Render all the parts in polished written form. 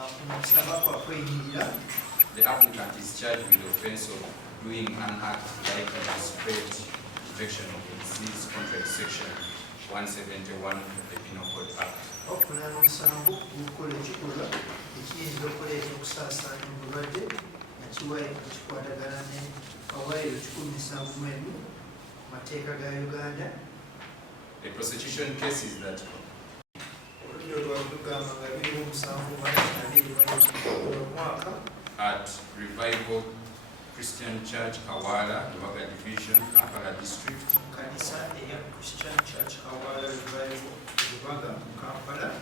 The applicant is charged with the offense of doing an act likely to spread infection of the disease contrary to section 171 of the Penal Code Act. The prosecution case is that at Revival Christian Church, Kawala, Luwaga Division, Kampala District,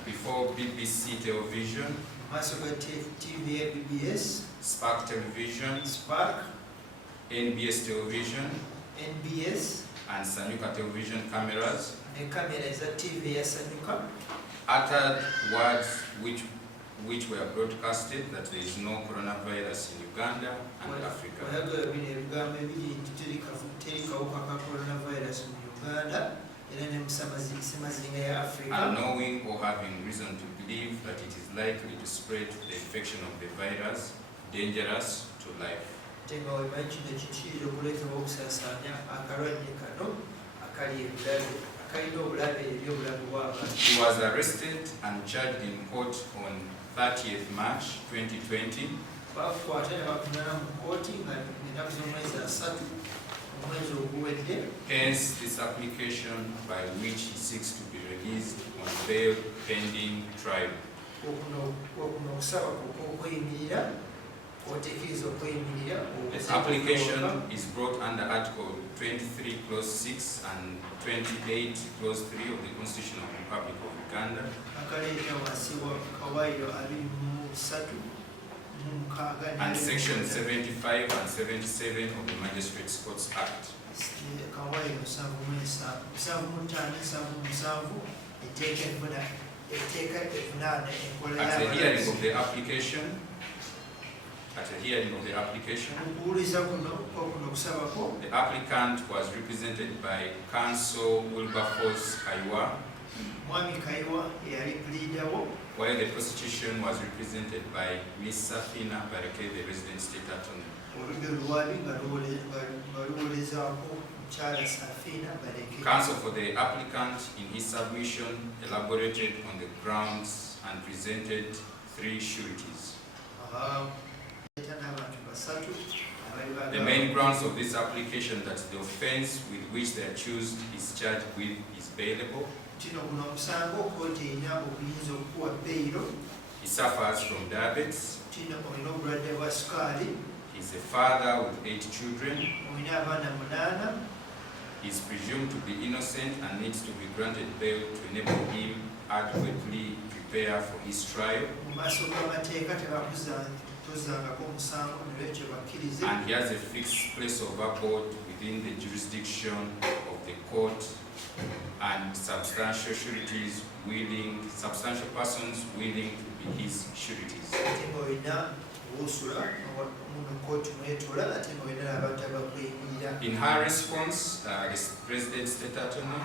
before BBC Television, Spark Television, NBS Television, and Sanyuka Television cameras, uttered words which were broadcasted that there is no coronavirus in Uganda and Africa. And knowing or having reason to believe that it is likely to spread the infection of the virus, dangerous to life. He was arrested and charged in court on 30th March 2020. Hence this application by which he seeks to be released on bail pending trial. The application is brought under Article 23 Clause 6 and 28 Clause 3 of the Constitution of the Republic of Uganda, and Section 75 and 77 of the Magistrates Courts Act. At the hearing of the application, the applicant was represented by Counsel Wilberforce Kaiwa, while the prosecution was represented by Ms. Safina Bareke, the resident state attorney. Counsel for the applicant in his submission elaborated on the grounds and presented 3 sureties. The main grounds of this application that the offense with which the accused is charged with is bailable. He suffers from diabetes. He is a father with 8 children. He is presumed to be innocent and needs to be granted bail to enable him adequately prepare for his trial. And he has a fixed place of abode within the jurisdiction of the court and substantial persons willing to be his sureties. In her response, the President State Attorney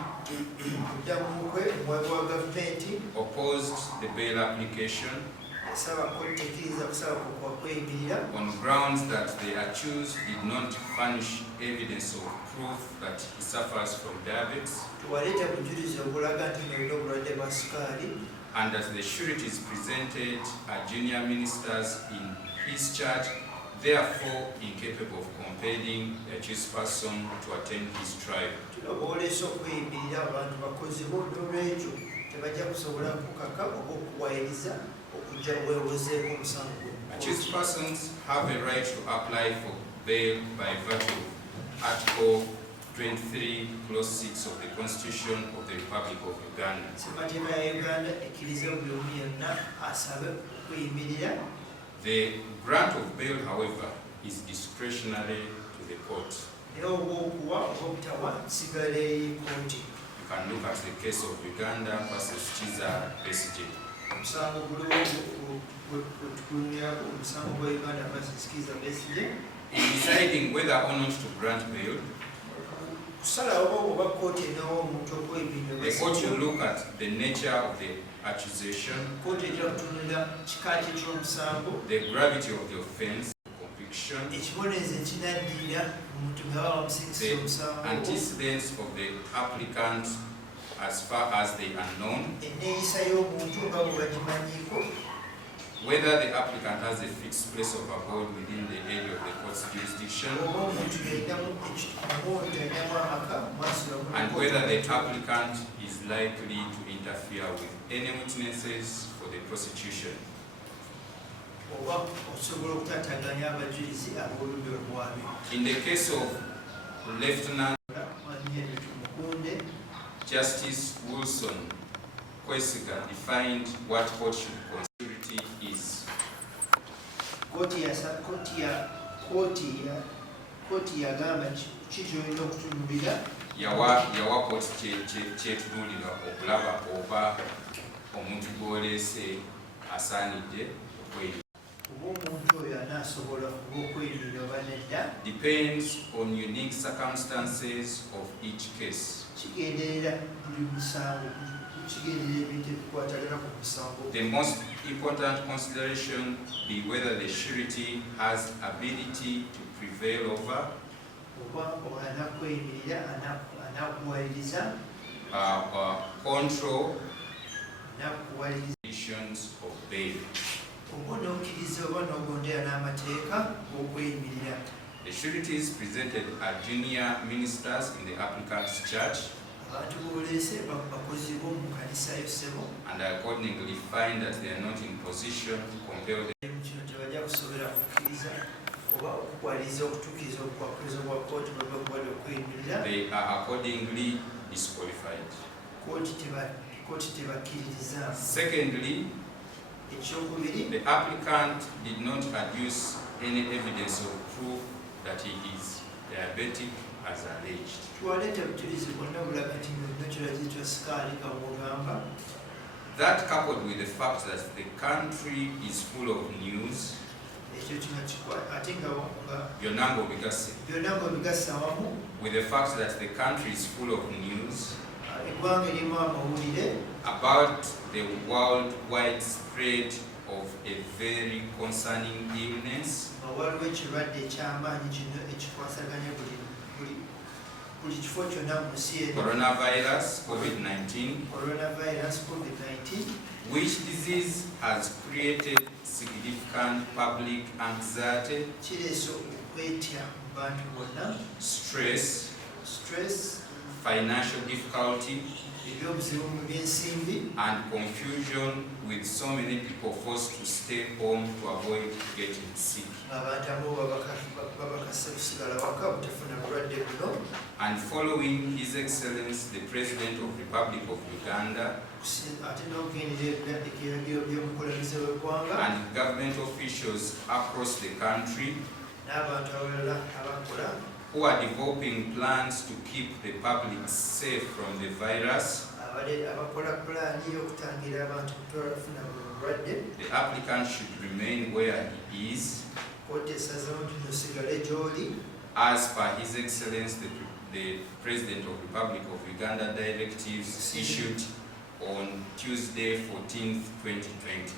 opposed the bail application on grounds that the accused did not furnish evidence of proof that he suffers from diabetes, and that the sureties presented are junior ministers in his charge, therefore incapable of compelling the accused person to attend his trial. Accused persons have a right to apply for bail by virtue of Article 23 Clause 6 of the Constitution of the Republic of Uganda. The grant of bail, however, is discretionary to the court. You can look at the case of Uganda versus Chiza SJ. In deciding whether or not to grant bail, the court will look at the nature of the accusation, the gravity of the offense, conviction, the antecedents of the applicant as far as they are known, whether the applicant has a fixed place of abode within the area of the court's jurisdiction, and whether the applicant is likely to interfere with any witnesses for the prosecution. In the case of Lieutenant Justice Wilson Kwesiga defined what courtship security is. Yawa koti kyetunulira okulaba oba omuntu gw'oleese asaanidde okwerinda. Depends on unique circumstances of each case. The most important consideration be whether the surety has ability to prevail over control conditions of bail. The sureties presented are junior ministers in the applicant's church, and I accordingly find that they are not in position to compel them. They are accordingly disqualified. Secondly, the applicant did not adduce any evidence of proof that he is diabetic as alleged. That, coupled with the fact that the country is full of news, with the fact that the country is full of news about the worldwide spread of a very concerning illness, coronavirus, COVID-19, which disease has created significant public anxiety, stress, financial difficulty, and confusion, with so many people forced to stay home to avoid getting sick. And following His Excellency the President of the Republic of Uganda and government officials across the country who are developing plans to keep the public safe from the virus, the applicant should remain where he is, as per His Excellency the President of the Republic of Uganda directives issued on Tuesday 14th, 2020.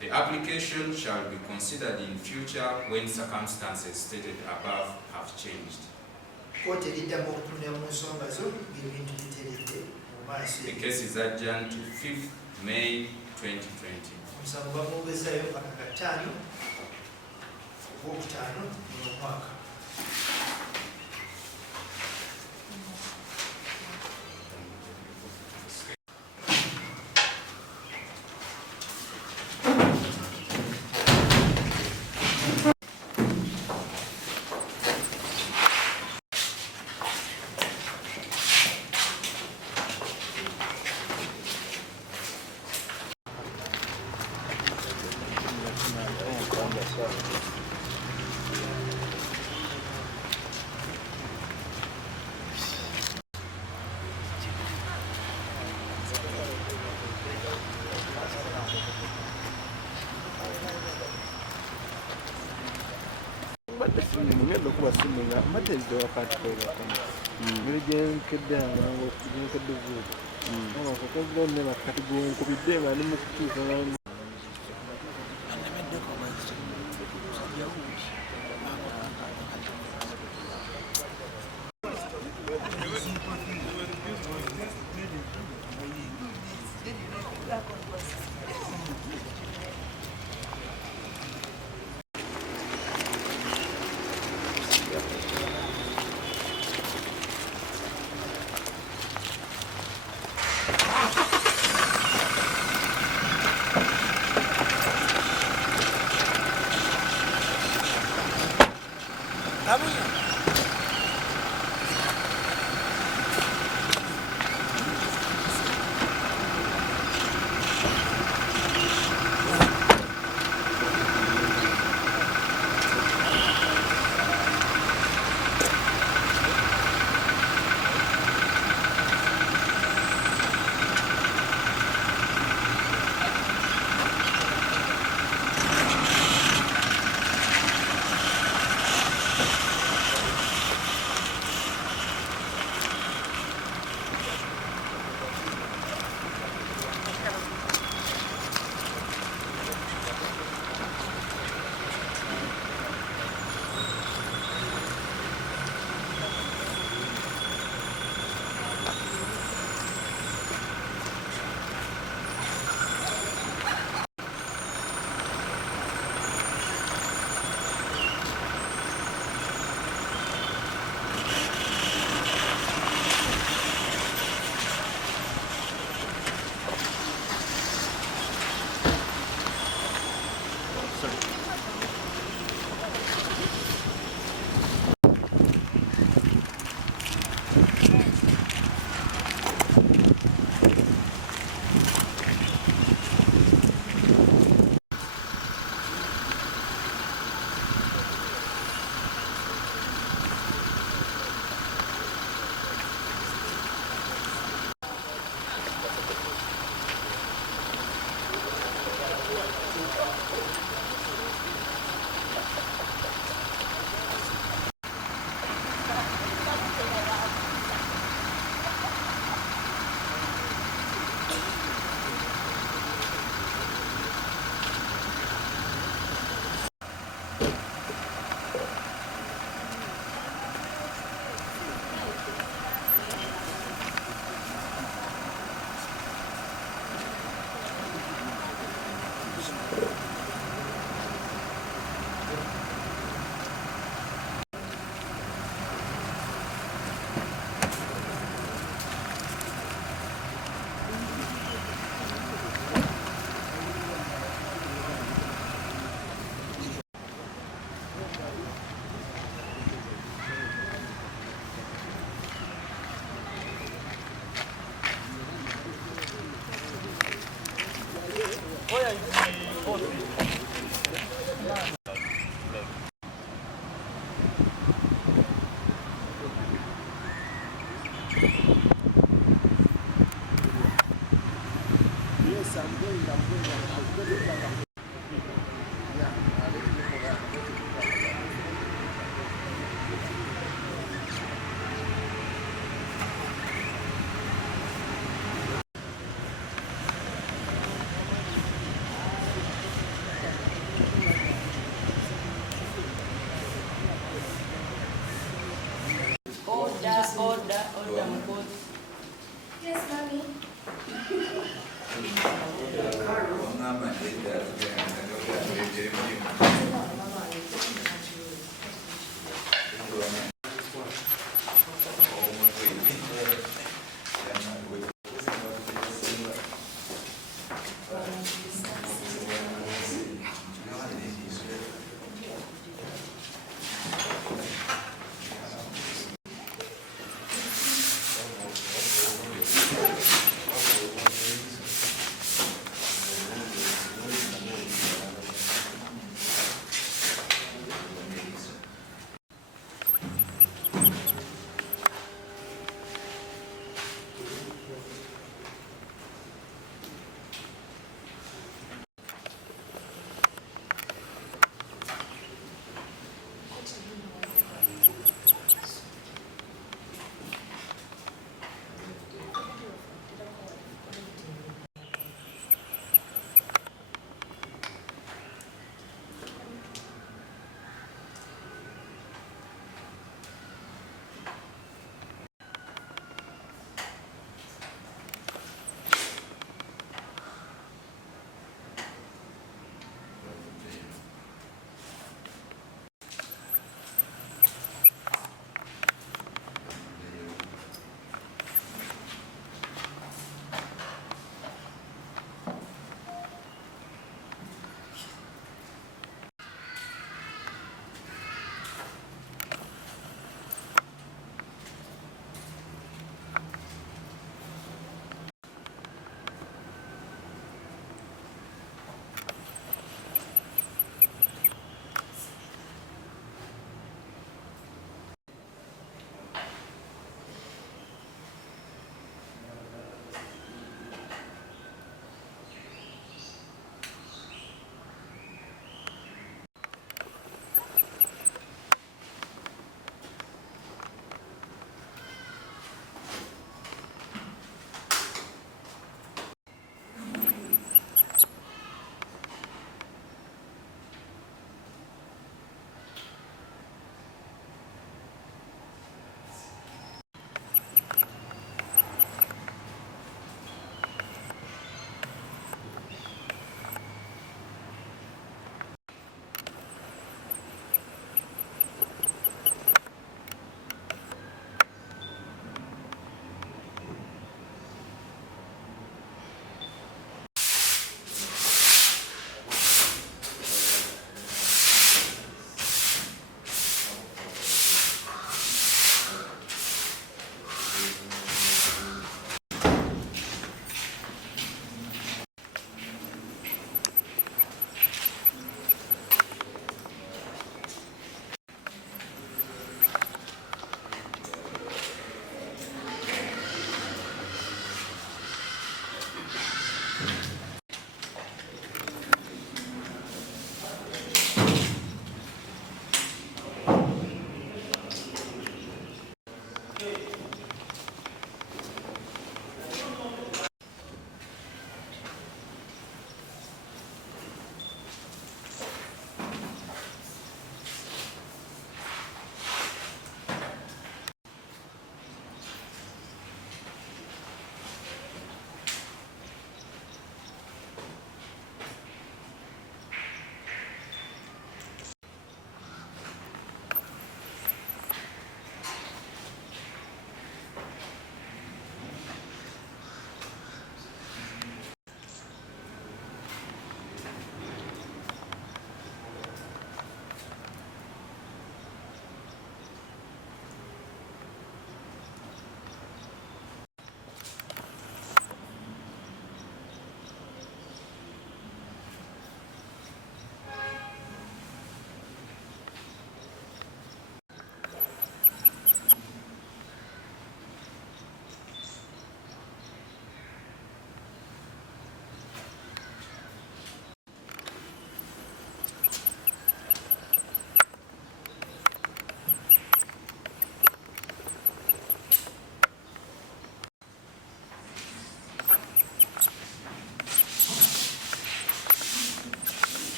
The application shall be considered in future when circumstances stated above have changed. The case is adjourned to 5th May 2020. kuba simu nga matezide wakati kwebakana ngejenkedde amangu okujenkedde vuuti akakozesa ne bakati gwenkubidde nga ndi mu kutuuka Order, mkoti. Yes, mommy.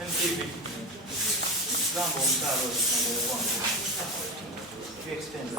NTV. Jambo mtaro. You extend it.